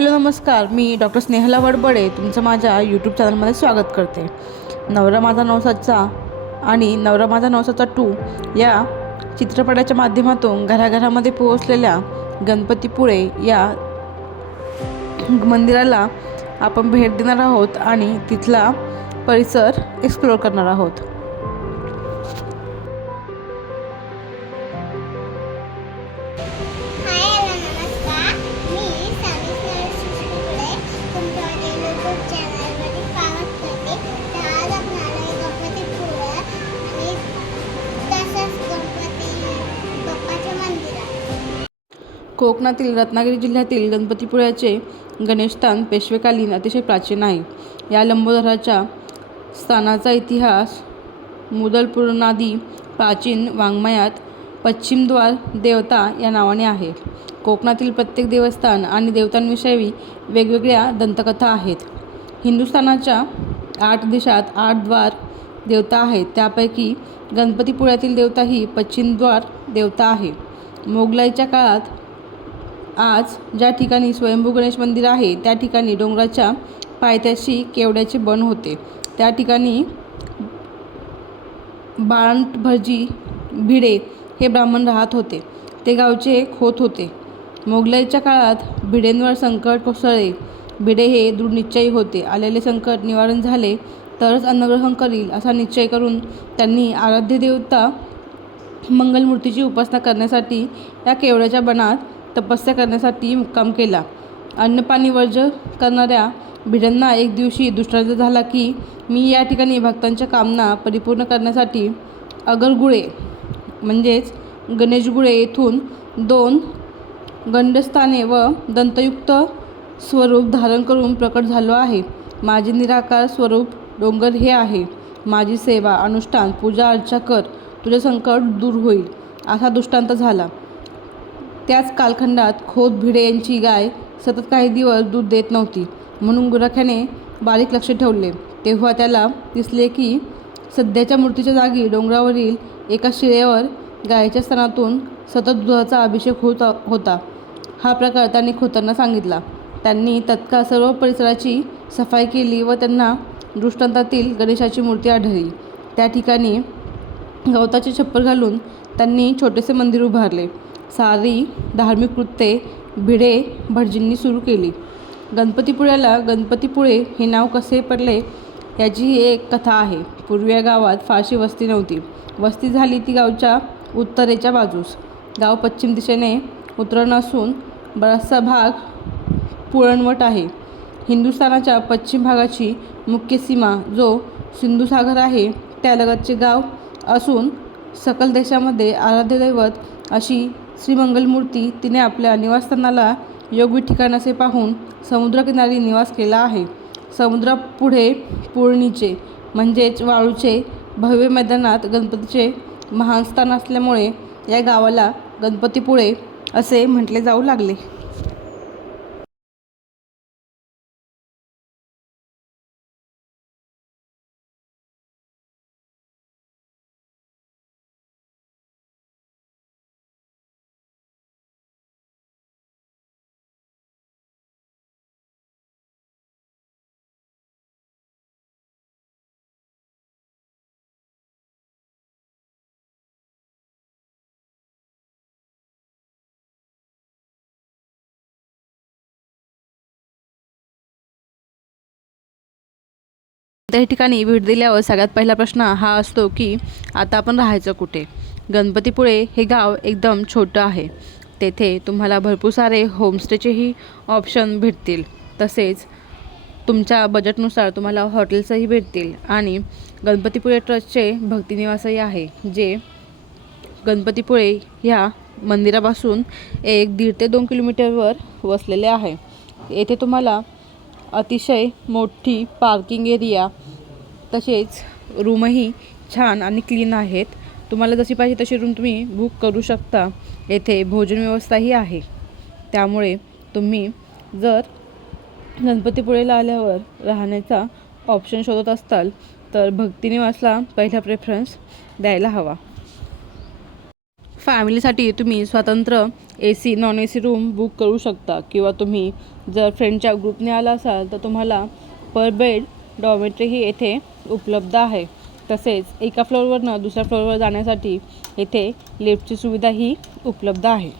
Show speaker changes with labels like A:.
A: Hello नमस्कार. मी doctor Snehala वडबडे तुमचं माझ्या यूट्यूब चॅनलमध्ये स्वागत करते. नवरा माझा नवसाचा आणि नवरा माझा नवसाचा टू या चित्रपटाच्या माध्यमातून घराघरामध्ये पोहोचलेल्या गणपतीपुळे या मंदिराला आपण भेट देणार आहोत आणि तिथला परिसर एक्सप्लोअर करणार आहोत. कोकणातील रत्नागिरी जिल्ह्यातील गणपतीपुळ्याचे गणेशस्थान पेशवेकालीन अतिशय प्राचीन आहे. या लंबोदराच्या स्थानाचा इतिहास मुदलपूर्णादी प्राचीन वाङ्मयात पश्चिमद्वार देवता या नावाने आहे. कोकणातील प्रत्येक देवस्थान आणि देवतांविषयी वेगवेगळ्या दंतकथा आहेत. हिंदुस्थानाच्या आठ दिशात आठ द्वार देवता आहेत. त्यापैकी गणपतीपुळ्यातील देवता ही पश्चिमद्वार देवता आहे. मोगलाईच्या काळात आज ज्या ठिकाणी स्वयंभू गणेश मंदिर आहे त्या ठिकाणी डोंगराच्या पायथ्याशी केवड्याचे बन होते. त्या ठिकाणी बाळंटभजी भिडे हे ब्राह्मण राहत होते. ते गावचे खोत होते मोगलाईच्या काळात भिडेंवर संकट कोसळले. भिडे हे दृढनिश्चयी होते. आलेले संकट निवारण झाले तरच अन्नग्रहण करील असा निश्चय करून त्यांनी आराध्य देवता मंगलमूर्तीची उपासना करण्यासाठी या केवड्याच्या बनात तपस्या करण्यासाठी मुक्काम केला. अन्नपाणी वर्ज करणाऱ्या भिडांना एक दिवशी दुष्टांत झाला की मी या ठिकाणी भक्तांच्या कामना परिपूर्ण करण्यासाठी अगरगुळे म्हणजेच गणेशगुळे येथून दोन गंडस्थाने व दंतयुक्त स्वरूप धारण करून प्रकट झालो आहे. माझे निराकार स्वरूप डोंगर हे आहे. माझी सेवा अनुष्ठान पूजा अर्चा कर तुझे संकट दूर होईल. असा दृष्टांत झाला. त्याच कालखंडात खोत भिडे यांची गाय सतत काही दिवस दूध देत नव्हती. म्हणून गुराख्याने बारीक लक्ष ठेवले. तेव्हा त्याला दिसले की सध्याच्या मूर्तीच्या जागी डोंगरावरील एका शिळेवर गायीच्या स्तनातून सतत दुधाचा अभिषेक होत होता. हा प्रकार त्यांनी खोतांना सांगितला. त्यांनी तत्काळ सर्व परिसराची सफाई केली व त्यांना दृष्टांतातील गणेशाची मूर्ती आढळली. त्या ठिकाणी गवताचे छप्पर घालून त्यांनी छोटेसे मंदिर उभारले. सारी धार्मिक कृत्ये भिडे भटजींनी सुरू केली. गणपतीपुळ्याला गणपतीपुळे हे नाव कसे पडले याची ही एक कथा आहे. पूर्वी या गावात फारशी वस्ती नव्हती. वस्ती झाली ती गावच्या उत्तरेच्या बाजूस. गाव पश्चिम दिशेने उतरण असून बराचसा भाग पुळणवट आहे. हिंदुस्थानाच्या पश्चिम भागाची मुख्य सीमा जो सिंधुसागर आहे त्यालगतचे गाव असून सकल देशामध्ये आराध्यदैवत अशी श्रीमंगलमूर्ती तिने आपल्या निवासस्थानाला योग्य ठिकाण असे पाहून समुद्रकिनारी निवास केला आहे. समुद्रापुढे पूर्णीचे म्हणजेच वाळूचे भव्य मैदानात गणपतीचे महान स्थान असल्यामुळे या गावाला गणपतीपुळे असे म्हटले जाऊ लागले. त्या ठिकाणी भेट दिल्यावर सगळ्यात पहिला प्रश्न हा असतो की आता आपण राहायचं कुठे? गणपतीपुळे हे गाव एकदम छोटं आहे. तेथे तुम्हाला भरपूर सारे होमस्टेचेही ऑप्शन भेटतील. तसेच तुमच्या बजेटनुसार तुम्हाला हॉटेल्सही भेटतील. आणि गणपतीपुळे ट्रस्टचे भक्तिनिवासही आहे जे गणपतीपुळे ह्या मंदिरापासून एक दीड ते दोन किलोमीटरवर वसलेले आहे. येथे तुम्हाला अतिशय मोठी पार्किंग एरिया तसेच रूमही छान आणि क्लीन आहेत. तुम्हाला जशी पाहिजे तशी रूम तुम्ही बुक करू शकता. येथे भोजन व्यवस्थाही आहे. त्यामुळे तुम्ही जर गणपतीपुळेला आल्यावर राहण्याचा ऑप्शन शोधत असाल तर भक्तिनिवासला पहिला प्रेफरन्स द्यायला हवा. फॅमिलीसाठी तुम्ही स्वतंत्र A C non A C room book करू शकता. किंवा तुम्ही जर फ्रेंडच्या ग्रुपने आला असाल तर तुम्हाला पर बेड डॉमेट्रीही येथे उपलब्ध आहे. तसेच एका फ्लोअरवरनं दुसऱ्या फ्लोअरवर जाण्यासाठी येथे लिफ्टची सुविधाही उपलब्ध आहे.